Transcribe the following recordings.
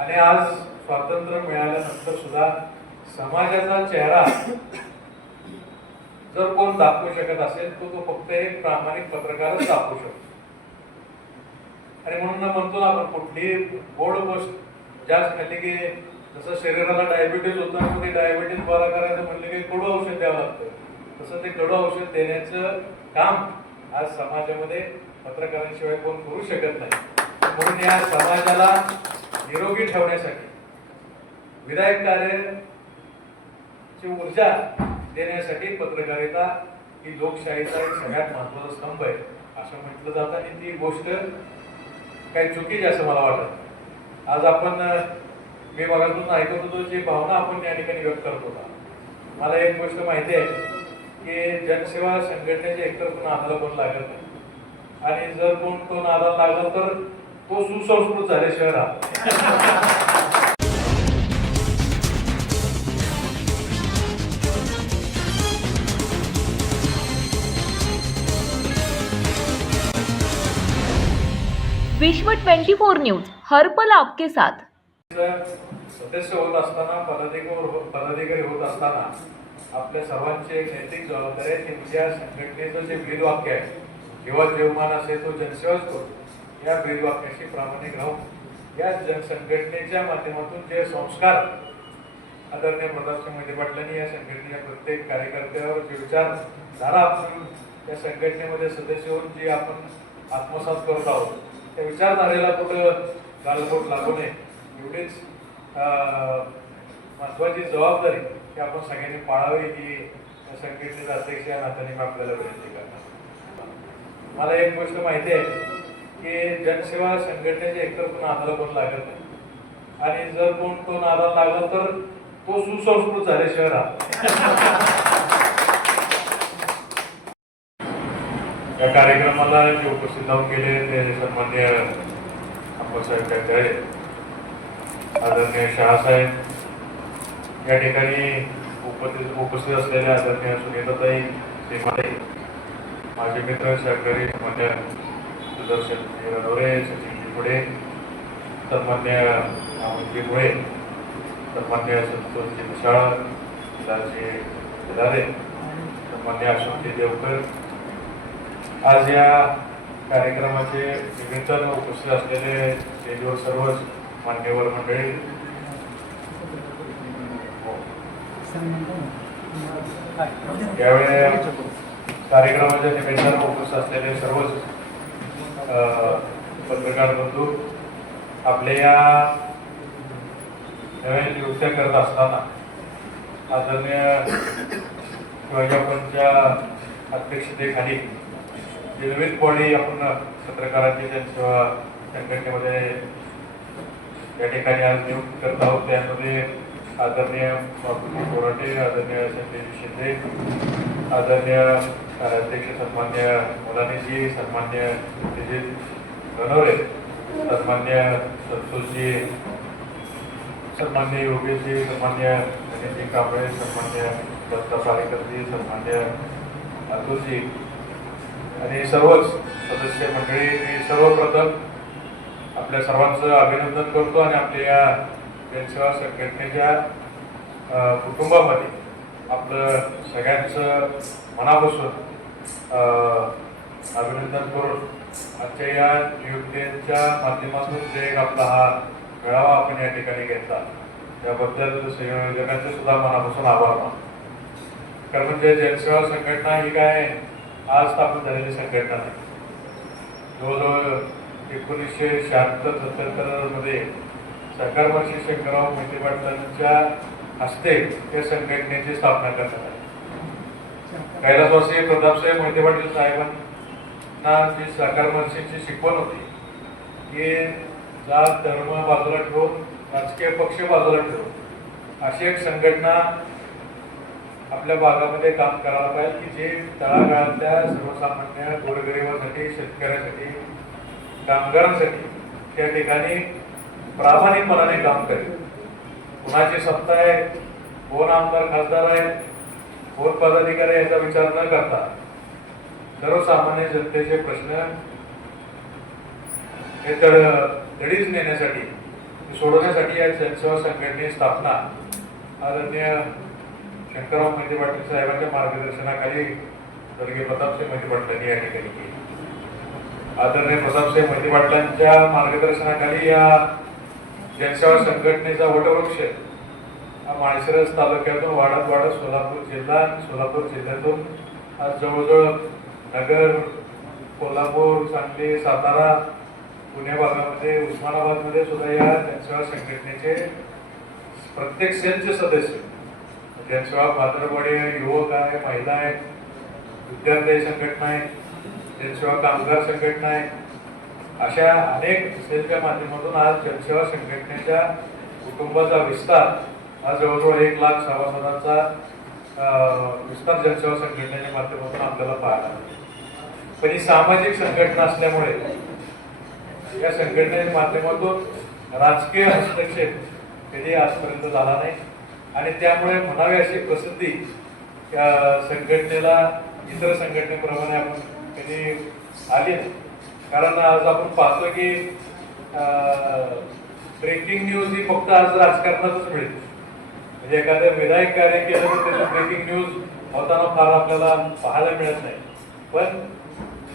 आणि आज स्वातंत्र्य मिळाल्यानंतर सुद्धा समाजाचा चेहरा जर कोण दाखवू शकत असेल तर तो फक्त एक प्रामाणिक पत्रकारच दाखवू शकतो. आणि म्हणून म्हणतो ना आपण कुठली गोड गोष्ट जास्त खाल्ली की जसं शरीराला डायबिटीज होतं कुठे डायबिटीज बरा करायचं म्हणलं की कडू औषध द्यावं लागतं. तसं ते कडू औषध देण्याचं काम आज समाजामध्ये पत्रकारांशिवाय कोण करू शकत नाही. म्हणून या समाजाला निरोगी ठेवण्यासाठी विधायक कार्याची ऊर्जा देण्यासाठी पत्रकारिता ही लोकशाहीचा एक सगळ्यात महत्त्वाचा स्तंभ आहे. असं म्हटलं जातं. आणि ती गोष्ट काही चुकीची असं मला वाटत. आज आपण मी मगातून ऐकत होतो जी भावना आपण या ठिकाणी व्यक्त करत होता. मला एक गोष्ट माहिती आहे की जनसेवा संघटनेचे एकतर कोण आधार कोण लागत नाही. आणि जर कोण कोण आधार लागला तर तो सुसंस्कृत झाल्याशिवाय राहतो विश्व 24 न्यूज हर पल आपके साथ. सदस्य होत असताना पदाधिकारी पदाधिकारी होत असताना आपल्या सर्वांची एक नैतिक जबाबदारी आहे की संघटनेचं जे ब्रीदवाक्य आहे किंवा जेवमान असेल तो जनसेवाच करतो या ब्रीदवाक्याशी प्रामाणिक राहून या जनसंघटनेच्या माध्यमातून जे संस्कार आदरणीय प्रतापसिंह मोहिते पाटलांनी या संघटनेच्या प्रत्येक कार्यकर्त्यावर जे विचारधारा आपण या संघटनेमध्ये सदस्य होऊन जी आपण आत्मसात करत आहोत त्या विचारधारेला कुठं गालबोट लागू नये एवढीच महत्वाची जबाबदारी की आपण सगळ्यांनी पाळावी ही या संघटनेचा अध्यक्ष या नात्याने मी आपल्याला विनंती करणार. मला एक गोष्ट माहिती आहे. की जनसेवा संघटनेचे एकतर कोण नादाला कोण लागत नाही. आणि जर कोण कोण आधार लागला तर तो सुसंस्कृत झाल्याशिवाय शहरात या कार्यक्रमाला जे उपस्थित राहून गेले ते सन्मान्य अप्पासाहेब कायदळे आदरणीय शहासाहेब या ठिकाणी उपस्थित उपस्थित असलेल्या आदरणीय सुनीताताई सीमाताई माझे मित्र सहकारी सन्मान्य सुदर्शन रणवरे सचिन पुढे सन्मान्य अमोलजी मुळे सन्मान्य संतोषजी मिसाळ दाजी दारे सन्मान्य अशोकजी देवकर. आज या कार्यक्रमाचे निमित्तानं उपस्थित असलेले स्टेजवर सर्वच मान्यवर मंडळी. हो. यावेळी कार्यक्रमाच्या निमित्तानं उपस्थित असलेले सर्वच पत्रकार बंधू आपल्या या नव्या नियुक्त्या करत असताना आदरणीय शिवाजीपंच्या अध्यक्षतेखाली जी नवीन बॉडी आपण पत्रकारांची जनसेवा संघटनेमध्ये या ठिकाणी आज नियुक्त करत आहोत. त्यामध्ये आदरणीय बाबूजी कोराटे आदरणीय संजय शिंदे आदरणीय अध्यक्ष सन्मान्य मुलानीजी सन्मान्य सत्यजित रणवरे सन्मान्य संतोषजी सन्मान्य योगेशजी सन्मान्य गणेशजी कांबळे सन्मान्य दत्ता पारेकरजी सन्मान्य अतुलजी आणि सर्वच सदस्य मंडळी मी सर्वप्रथम आपल्या सर्वांचं अभिनंदन करतो आणि आपल्या या जनसेवा संघटनेच्या कुटुंबामध्ये आपलं सगळ्यांचं मनापासून अभिनंदन करून आजच्या या नियुक्त्यांच्या माध्यमातून जे एक आपला हा मेळावा आपण या ठिकाणी घेतला. त्याबद्दल संयोजकांचे सुद्धा मनापासून आभार मानतो. कारण म्हणजे जनसेवा संघटना ही काय आज स्थापन झालेली संघटना नाही. जवळजवळ एकोणीसशे शहात्तर सत्याहत्तरमध्ये सरकार वर्षी शंकरराव मोहिते पाटलांच्या असते त्या संघटनेची स्थापना करण्यात आली कैलासवासी प्रतापसाहेब मोहिते पाटील साहेबांना जी सरकार मनसेची शिकवण होती की जात धर्म बाजूला ठेवून राजकीय पक्ष बाजूला ठेवून अशी एक संघटना आपल्या भागामध्ये काम करायला पाहिजे की जे तळागाळातल्या सर्वसामान्य गोरगरिबासाठी शेतकऱ्यासाठी कामगारांसाठी त्या ठिकाणी प्रामाणिकपणाने काम करेल. कुणाची सत्ता आहे कोण आमदार खासदार आहे कोण पदाधिकारी याचा विचार न करता सर्वसामान्य जनतेचे प्रश्न हे तड धडीच नेण्यासाठी सोडवण्यासाठी या जनसेवा संघटनेची स्थापना आदरणीय शंकरराव मोहिते पाटील साहेबांच्या मार्गदर्शनाखाली स्वर्गीय प्रतापसिंह मोहिते पाटलांनी या ठिकाणी केली. आदरणीय प्रतापसिंह मोहिते पाटलांच्या मार्गदर्शनाखाली या ज्यांच्यावर संघटनेचा वटवृक्ष हा माळशिरस तालुक्यातून वाढत वाढत सोलापूर जिल्हा सोलापूर जिल्ह्यातून आज जवळजवळ नगर कोल्हापूर सांगली सातारा पुणे भागामध्ये उस्मानाबादमध्ये सुद्धा या जनसेवा संघटनेचे प्रत्येक सेलचे सदस्य जनसेवा भाद्रवाडी आहे युवक आहे महिला आहे विद्यार्थी संघटना आहे जनसेवा कामगार संघटना आहे अशा अनेक सेलच्या माध्यमातून आज जनसेवा संघटनेच्या कुटुंबाचा विस्तार हा जवळजवळ एक लाख सभासदांचा विस्तार जनसेवा संघटनेच्या माध्यमातून आपल्याला पाहायला पण ही सामाजिक संघटना असल्यामुळे या संघटनेच्या माध्यमातून राजकीय हस्तक्षेप कधी आजपर्यंत झाला नाही. आणि त्यामुळे म्हणावी अशी प्रसिद्धी या संघटनेला इतर संघटनेप्रमाणे आपण कधी आली नाही. कारण आज आपण पाहतो की ब्रेकिंग न्यूज ही फक्त आज राजकारणातच मिळते म्हणजे एखादं विधायक कार्य केलं तर त्याचं ब्रेकिंग न्यूज होताना फार आपल्याला पाहायला मिळत नाही. पण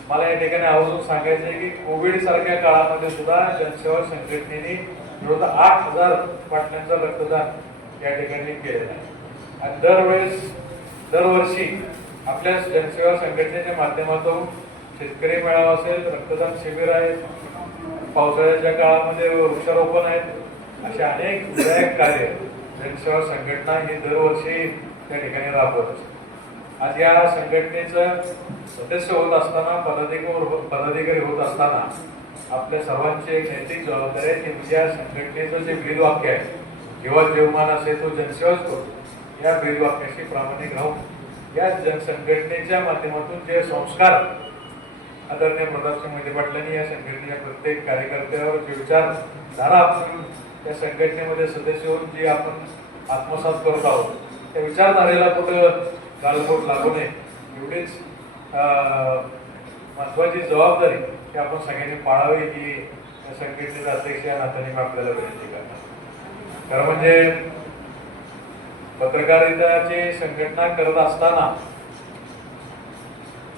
मला या ठिकाणी आवर्जून सांगायचं आहे की कोविड सारख्या काळामध्ये सुद्धा जनसेवा संघटनेने जवळजवळ आठ हजार बाटल्यांचं रक्तदान या ठिकाणी केलेलं आहे. आणि दरवेळेस दरवर्षी आपल्या जनसेवा संघटनेच्या माध्यमातून शेतकरी मेळावा असेल रक्तदान शिबिर आहे पावसाळ्याच्या काळामध्ये वृक्षारोपण आहेत असे अनेक विधायक कार्य जनसेवा संघटना ही दरवर्षी त्या ठिकाणी राबवत असते. आज या संघटनेचं सदस्य होत असताना पदाधिकारी हो-, पदाधिकारी होत असताना आपल्या सर्वांची एक नैतिक जबाबदारी आहे की म्हणजे या संघटनेचं जे ब्रीदवाक्य आहे जेव्हा जेवमान असेल तो जनसेवाच करतो. या ब्रीदवाक्याशी प्रामाणिक राहून या जनसंघटनेच्या माध्यमातून जे संस्कार आदरणीय प्रतापसिंह मोहिते म्हणजे पाटलांनी या संघटनेच्या प्रत्येक कार्यकर्त्यावर जे विचारधारा आपण या संघटनेमध्ये सदस्य होऊन जी आपण आत्मसात करत आहोत त्या विचारधारेला कुठं गालबोट लागू नये एवढीच अं, महत्वाची जबाबदारी ही आपण सगळ्यांनी पाळावी ही या संघटनेचा अध्यक्ष या नात्याने मी आपल्याला विनंती करणार खरं म्हणजे पत्रकारिताची संघटना करत असताना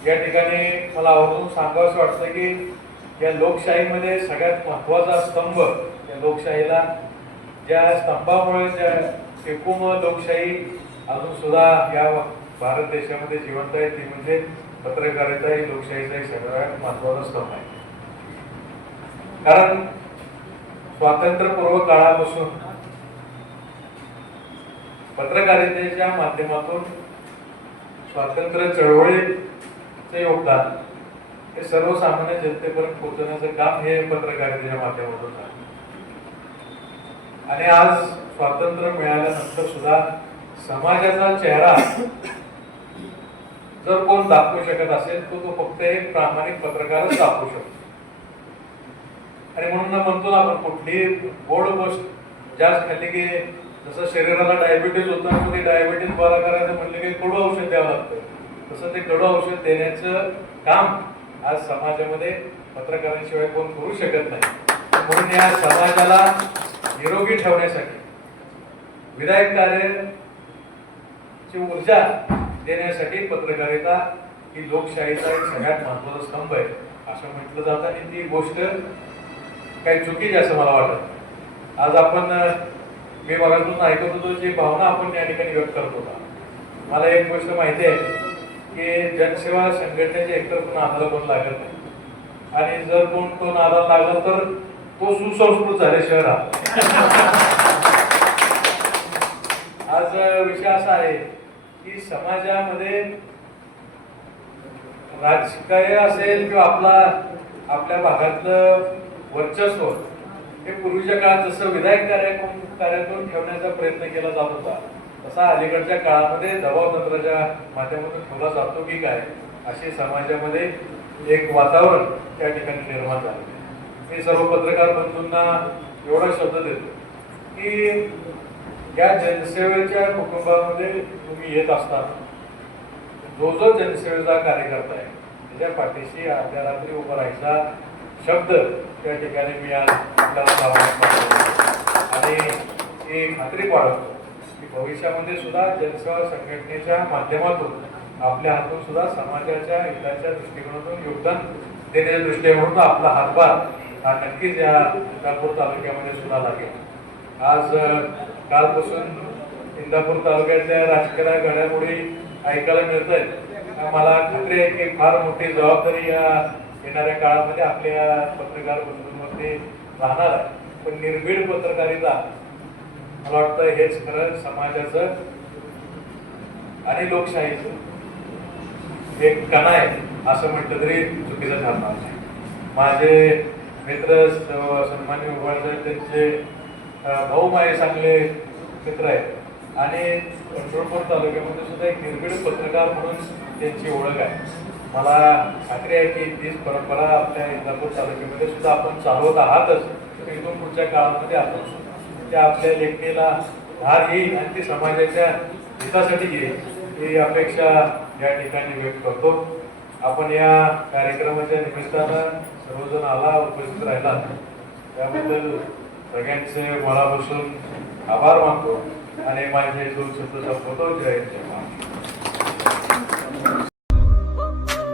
या ठिकाणी मला आवर्जून सांगावंसं वाटतं की या लोकशाहीमध्ये सगळ्यात महत्त्वाचा स्तंभ या लोकशाहीला ज्या स्तंभामुळे ज्या एकूण लोकशाही अजून सुद्धा या भारत देशामध्ये जिवंत आहे ती म्हणजे पत्रकारिता ही लोकशाहीचा एक सगळ्यात महत्त्वाचा स्तंभ आहे. कारण स्वातंत्र्यपूर्व काळापासून पत्रकारितेच्या माध्यमातून स्वातंत्र्य ते योगदान. हे सर्वसामान्य जनतेपर्यंत पोहोचवण्याचं काम हे पत्रकारितेच्या माध्यमातून झालं. आणि आज स्वातंत्र्य मिळाल्यानंतर सुद्धा समाजाचा चेहरा जर कोण दाखवू शकत असेल तर तो फक्त एक प्रामाणिक पत्रकारच दाखवू शकतो. आणि म्हणून म्हणतो ना आपण कुठलीही गोड गोष्ट जास्त खाल्ली की जसं शरीराला डायबिटीज होतं आणि ते डायबिटीज बरा करायचं म्हणलं की कडू औषध द्यावं लागतं. तसं ते कडू औषध देण्याचं काम आज समाजामध्ये पत्रकारांशिवाय कोण करू शकत नाही. म्हणून या समाजाला निरोगी ठेवण्यासाठी विधायक कार्याची ऊर्जा देण्यासाठी पत्रकारिता ही लोकशाहीचा एक सगळ्यात महत्त्वाचा स्तंभ आहे. असं म्हटलं जातं आणि ती गोष्ट काही चुकीची असं मला वाटत. आज आपण मी बघातून ऐकत होतो जी भावना आपण या ठिकाणी व्यक्त करत होता. मला एक गोष्ट माहिती आहे. की जनसेवा संघटनेचे एकतर कोण आम्हाला कोण लागत नाही. आणि जर कोण तो नादाला लागला तर तो सुसंस्कृत झाल्याशिवाय राहतो आज विषय असा आहे की समाजामध्ये राजकीय असेल किंवा आपला आपल्या भागातलं वर्चस्व हे पूर्वीच्या काळात जसं विधायक कार्यक्रम कार्यक्रम ठेवण्याचा प्रयत्न केला जात होता तसा अलीकडच्या काळामध्ये दबाव तंत्राच्या माध्यमातून ठेवला जातो की काय? असे समाजामध्ये एक वातावरण त्या ठिकाणी निर्माण झालं मी सर्व पत्रकार बंधूंना एवढा शब्द देतो की या जनसेवेच्या कुटुंबामध्ये तुम्ही येत असताना जो जो जनसेवेचा कार्यकर्ता आहे त्याच्या पाठीशी अर्ध्या रात्री उभा राहायचा शब्द त्या ठिकाणी मी आज आपल्याला प्रामाणिकपणे ही खात्री बाळगतो. की भविष्यामध्ये सुद्धा जनसेवा संघटनेच्या माध्यमातून आपल्या हातून सुद्धा समाजाच्या हिताच्या दृष्टिकोनातून योगदान देण्याच्या दृष्टिकोनातून आपला हातभार हा नक्कीच या इंदापूर तालुक्यामध्ये सुद्धा लागेल. आज कालपासून इंदापूर तालुक्यातल्या राजकीय घडामोडी ऐकायला मिळत आहेत मला खात्री आहे की फार मोठी जबाबदारी या येणाऱ्या काळामध्ये आपल्या पत्रकार बंधूंमध्ये राहणार आहे. पण निर्भीड पत्रकारिता मला वाटतं हेच खरं समाजाचं आणि लोकशाहीचं एक कणा आहे असं म्हटलं तरी चुकीचं ठरणार नाही. माझे मित्र सन्मान्य उभाळकर त्यांचे भाऊ माझे चांगले मित्र आहेत. आणि पंढरपूर तालुक्यामध्ये सुद्धा एक निर्भीड पत्रकार म्हणून त्यांची ओळख आहे. मला खात्री आहे की तीच परंपरा आपल्या इंदापूर तालुक्यामध्ये सुद्धा आपण चालवत आहातच. इथून पुढच्या काळामध्ये आपण सुद्धा त्या आपल्या लेखणीला धार येईल आणि ती समाजाच्या हितासाठी येईल ही अपेक्षा या ठिकाणी व्यक्त करतो. आपण या कार्यक्रमाच्या निमित्तानं सर्वजण आला उपस्थित राहिला त्याबद्दल सगळ्यांचे मनापासून आभार मानतो आणि माझे दोन शब्द संपवतो. जय